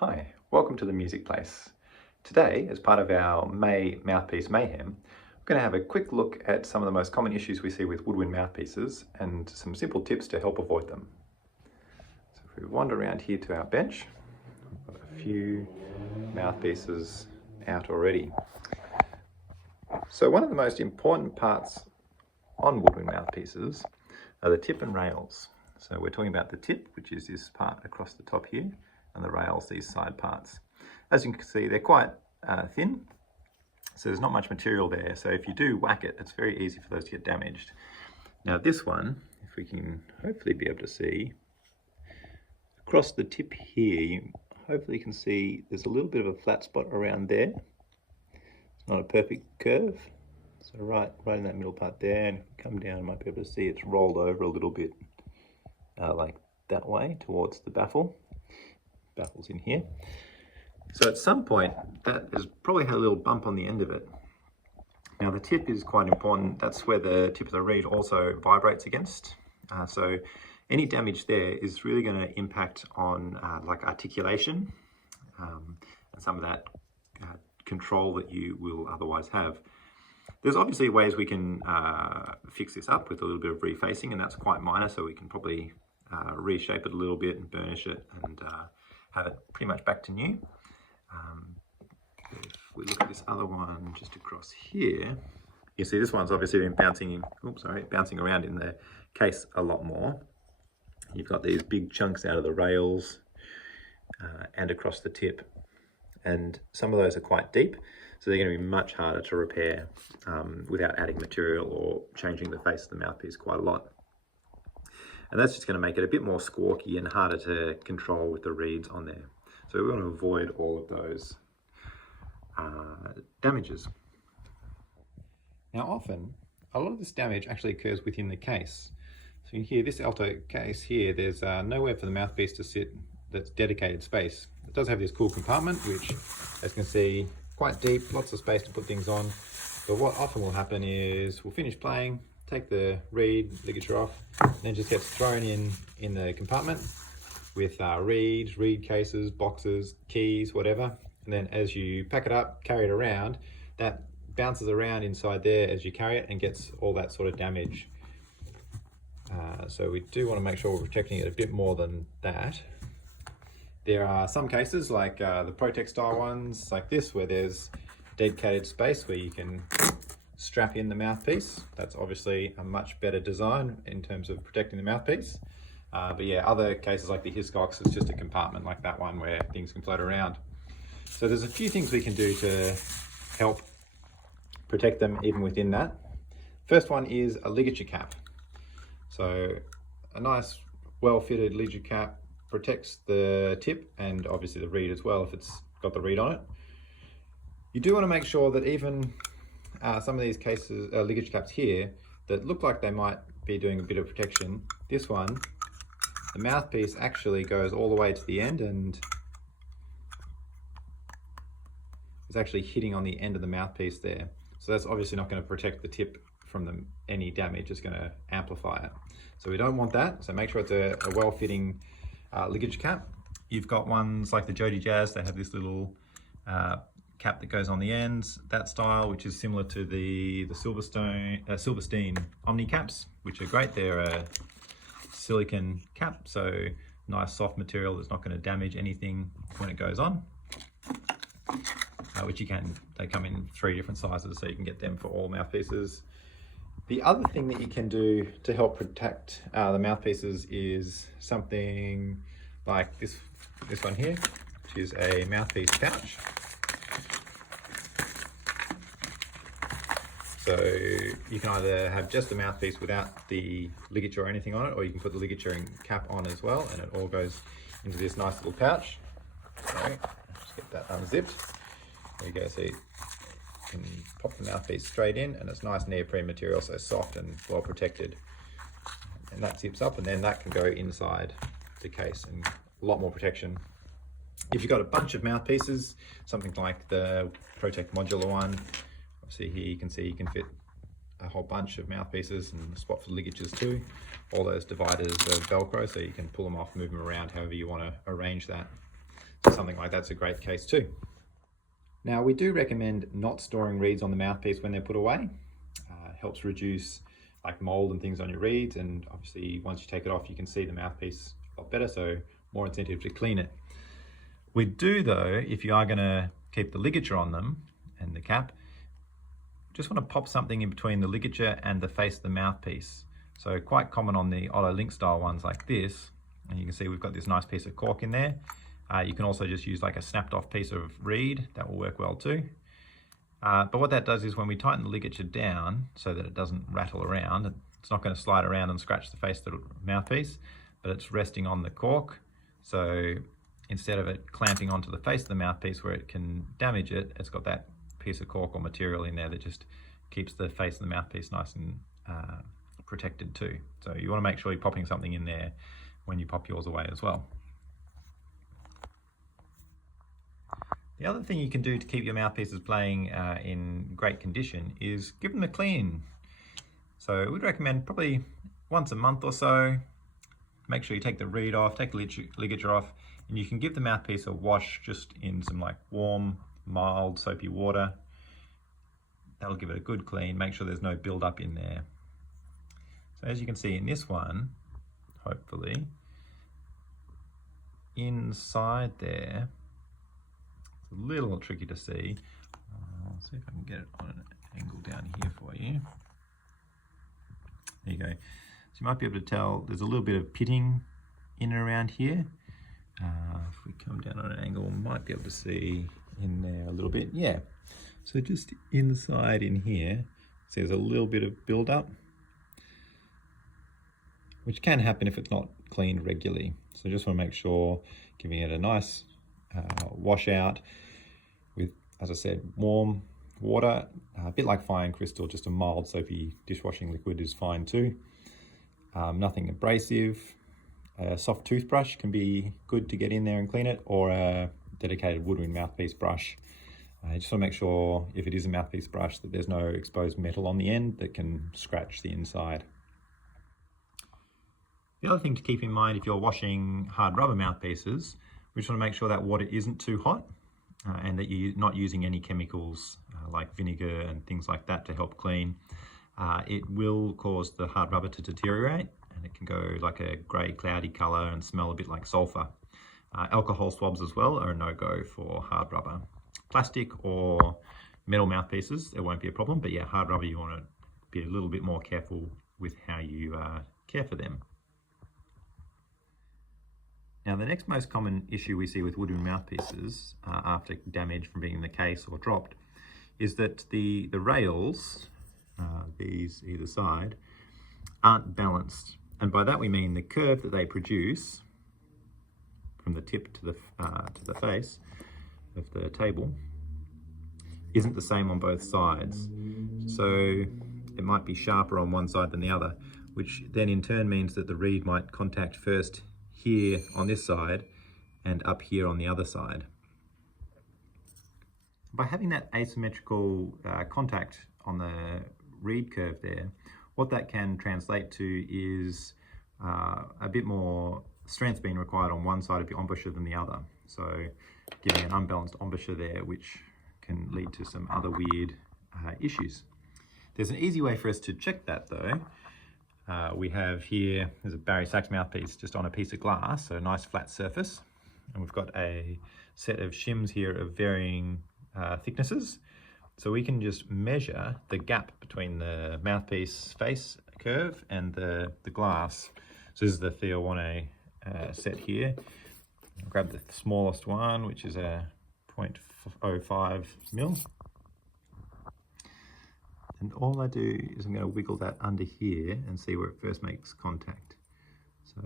Hi, welcome to the Music Place. Today, as part of our May Mouthpiece Mayhem, we're going to have a quick look at some of the most common issues we see with woodwind mouthpieces and some simple tips to help avoid them. So if we wander around here to our bench, we've got a few mouthpieces out already. So one of the most important parts on woodwind mouthpieces are the tip and rails. So we're talking about the tip, which is this part across the top here, and the rails, these side parts. As you can see, they're quite thin, so there's not much material there. So if you do whack it, it's very easy for those to get damaged. Now this one, if we can hopefully be able to see, across the tip here, you hopefully can see there's a little bit of a flat spot around there. It's not a perfect curve. So right in that middle part there, and if we come down, you might be able to see it's rolled over a little bit like that way towards the baffles in here. So at some point that has probably had a little bump on the end of it. Now the tip is quite important. That's where the tip of the reed also vibrates against. So any damage there is really going to impact on like articulation and some of that control that you will otherwise have. There's obviously ways we can fix this up with a little bit of refacing, and that's quite minor, so we can probably reshape it a little bit and burnish it and have it pretty much back to new. If we look at this other one just across here, you see this one's obviously been bouncing around in the case a lot more. You've got these big chunks out of the rails and across the tip, and some of those are quite deep, so they're going to be much harder to repair without adding material or changing the face of the mouthpiece quite a lot. And that's just going to make it a bit more squawky and harder to control with the reeds on there. So we want to avoid all of those damages. Now often, a lot of this damage actually occurs within the case. So you can hear this alto case here, there's nowhere for the mouthpiece to sit that's dedicated space. It does have this cool compartment, which, as you can see, quite deep, lots of space to put things on. But what often will happen is we'll finish playing, take the reed ligature off, and then just gets thrown in the compartment with reeds, reed cases, boxes, keys, whatever. And then as you pack it up, carry it around, that bounces around inside there as you carry it and gets all that sort of damage. So we do want to make sure we're protecting it a bit more than that. There are some cases like the Protect style ones like this, where there's dedicated space where you can strap in the mouthpiece. That's obviously a much better design in terms of protecting the mouthpiece. But yeah, other cases like the Hiscox, it's just a compartment like that one where things can float around. So there's a few things we can do to help protect them even within that. First one is a ligature cap. So a nice well-fitted ligature cap protects the tip and obviously the reed as well if it's got the reed on it. You do want to make sure that even some of these cases, ligature caps here, that look like they might be doing a bit of protection, this one, the mouthpiece actually goes all the way to the end and is actually hitting on the end of the mouthpiece there. So that's obviously not going to protect the tip from any damage, it's going to amplify it. So we don't want that, so make sure it's a well-fitting ligature cap. You've got ones like the Jody Jazz, they have this little cap that goes on the ends, that style, which is similar to the Silverstein Omni caps, which are great. They're a silicone cap, so nice soft material that's not going to damage anything when it goes on. Which they come in 3 different sizes, so you can get them for all mouthpieces. The other thing that you can do to help protect the mouthpieces is something like this one here, which is a mouthpiece pouch. So you can either have just the mouthpiece without the ligature or anything on it, or you can put the ligature and cap on as well, and it all goes into this nice little pouch. So just get that unzipped. There you go, so you can pop the mouthpiece straight in, and it's nice neoprene material, so soft and well protected. And that zips up, and then that can go inside the case and a lot more protection. If you've got a bunch of mouthpieces, something like the Protect modular one, obviously here you can see you can fit a whole bunch of mouthpieces and a spot for ligatures too. All those dividers are Velcro, so you can pull them off, move them around however you want to arrange that. something like that's a great case too. Now, we do recommend not storing reeds on the mouthpiece when they're put away. It helps reduce like mold and things on your reeds, and obviously once you take it off you can see the mouthpiece a lot better, so more incentive to clean it. We do though, if you are going to keep the ligature on them and the cap, just want to pop something in between the ligature and the face of the mouthpiece. So quite common on the Otto Link style ones like this, and you can see we've got this nice piece of cork in there. You can also just use like a snapped off piece of reed, that will work well too. But what that does is when we tighten the ligature down so that it doesn't rattle around, it's not going to slide around and scratch the face of the mouthpiece, but it's resting on the cork. So instead of it clamping onto the face of the mouthpiece where it can damage it, it's got that piece of cork or material in there that just keeps the face of the mouthpiece nice and protected too. So you want to make sure you're popping something in there when you pop yours away as well. The other thing you can do to keep your mouthpieces playing in great condition is give them a clean. So we'd recommend probably once a month or so. Make sure you take the reed off, take the ligature off, and you can give the mouthpiece a wash just in some like warm, mild, soapy water. That'll give it a good clean. Make sure there's no build up in there. So as you can see in this one, hopefully, inside there, it's a little tricky to see. I'll see if I can get it on an angle down here for you. There you go. So you might be able to tell there's a little bit of pitting in and around here. If we come down on an angle, we might be able to see in there a little bit. Yeah. So just inside in here, see there's a little bit of build up, which can happen if it's not cleaned regularly. So just want to make sure giving it a nice wash out with, as I said, warm water, a bit like fine crystal, just a mild soapy dishwashing liquid is fine too. Nothing abrasive. A soft toothbrush can be good to get in there and clean it, or a dedicated Woodwind mouthpiece brush. You just want to make sure if it is a mouthpiece brush that there's no exposed metal on the end that can scratch the inside. The other thing to keep in mind if you're washing hard rubber mouthpieces, we just want to make sure that water isn't too hot and that you're not using any chemicals like vinegar and things like that to help clean. It will cause the hard rubber to deteriorate, and it can go like a grey cloudy colour and smell a bit like sulphur. Alcohol swabs as well are a no-go for hard rubber. Plastic or metal mouthpieces, it won't be a problem, but yeah, hard rubber, you want to be a little bit more careful with how you care for them. Now, the next most common issue we see with Woodwind mouthpieces after damage from being in the case or dropped is that the rails, these either side, aren't balanced. And by that we mean the curve that they produce from the tip to the face of the table isn't the same on both sides. So it might be sharper on one side than the other, which then in turn means that the reed might contact first here on this side and up here on the other side. By having that asymmetrical contact on the reed curve there, what that can translate to is a bit more strength being required on one side of your embouchure than the other. So giving an unbalanced embouchure there, which can lead to some other weird issues. There's an easy way for us to check that though. We have here, there's a Barry Sachs mouthpiece just on a piece of glass, so a nice flat surface. And we've got a set of shims here of varying thicknesses. So we can just measure the gap between the mouthpiece face curve and the glass. So this is the Theowane set here. I'll grab the smallest one, which is a 0.05 mil. And all I do is I'm going to wiggle that under here and see where it first makes contact. So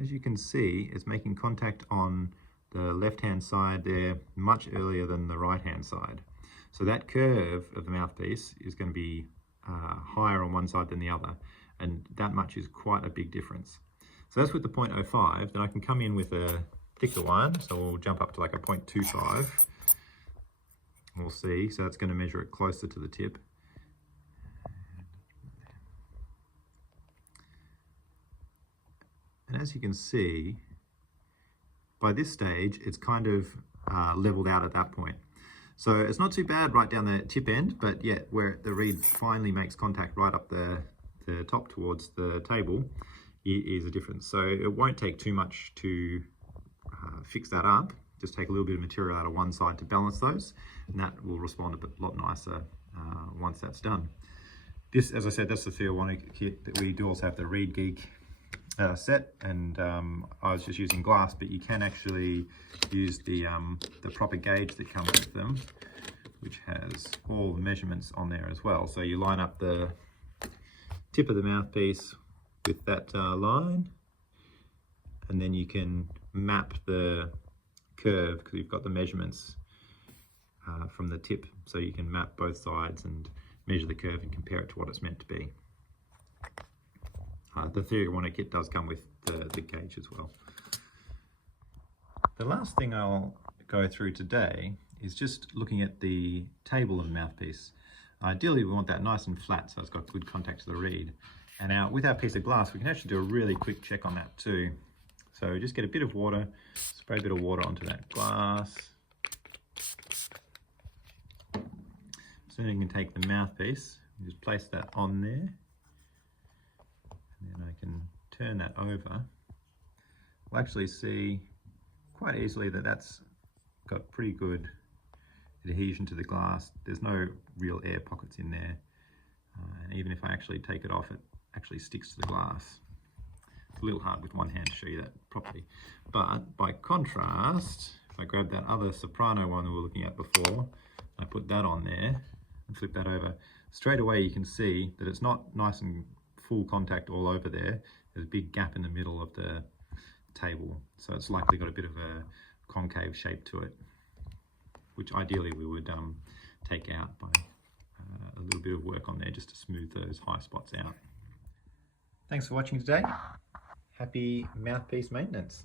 as you can see, it's making contact on the left-hand side there much earlier than the right-hand side. So that curve of the mouthpiece is going to be higher on one side than the other, and that much is quite a big difference. So that's with the 0.05. Then I can come in with a thicker one, so we'll jump up to like a 0.25. We'll see, so that's going to measure it closer to the tip. And as you can see, by this stage, it's kind of leveled out at that point. So it's not too bad right down the tip end, but yet where the reed finally makes contact right up the top towards the table is a difference. So it won't take too much to fix that up. Just take a little bit of material out of one side to balance those, and that will respond a lot nicer once that's done. This, as I said, that's the 301 kit that we do. Also have the Reed Geek set, and I was just using glass, but you can actually use the proper gauge that comes with them, which has all the measurements on there as well. So you line up the tip of the mouthpiece with that line, and then you can map the curve because you've got the measurements from the tip, so you can map both sides and measure the curve and compare it to what it's meant to be. The 301 kit does come with the gauge as well. The last thing I'll go through today is just looking at the table of the mouthpiece. Ideally we want that nice and flat so it's got good contact to the reed. And now with our piece of glass we can actually do a really quick check on that too. So just get a bit of water, spray a bit of water onto that glass. So then you can take the mouthpiece and just place that on there. And then I can turn that over. We'll actually see quite easily that that's got pretty good adhesion to the glass. There's no real air pockets in there. And even if I actually take it off, it actually sticks to the glass. It's a little hard with one hand to show you that properly. But by contrast, if I grab that other soprano one that we were looking at before, I put that on there and flip that over, straight away you can see that it's not nice and full contact all over there. There's a big gap in the middle of the table, so it's likely got a bit of a concave shape to it, which ideally we would take out by a little bit of work on there just to smooth those high spots out. Thanks for watching today. Happy mouthpiece maintenance.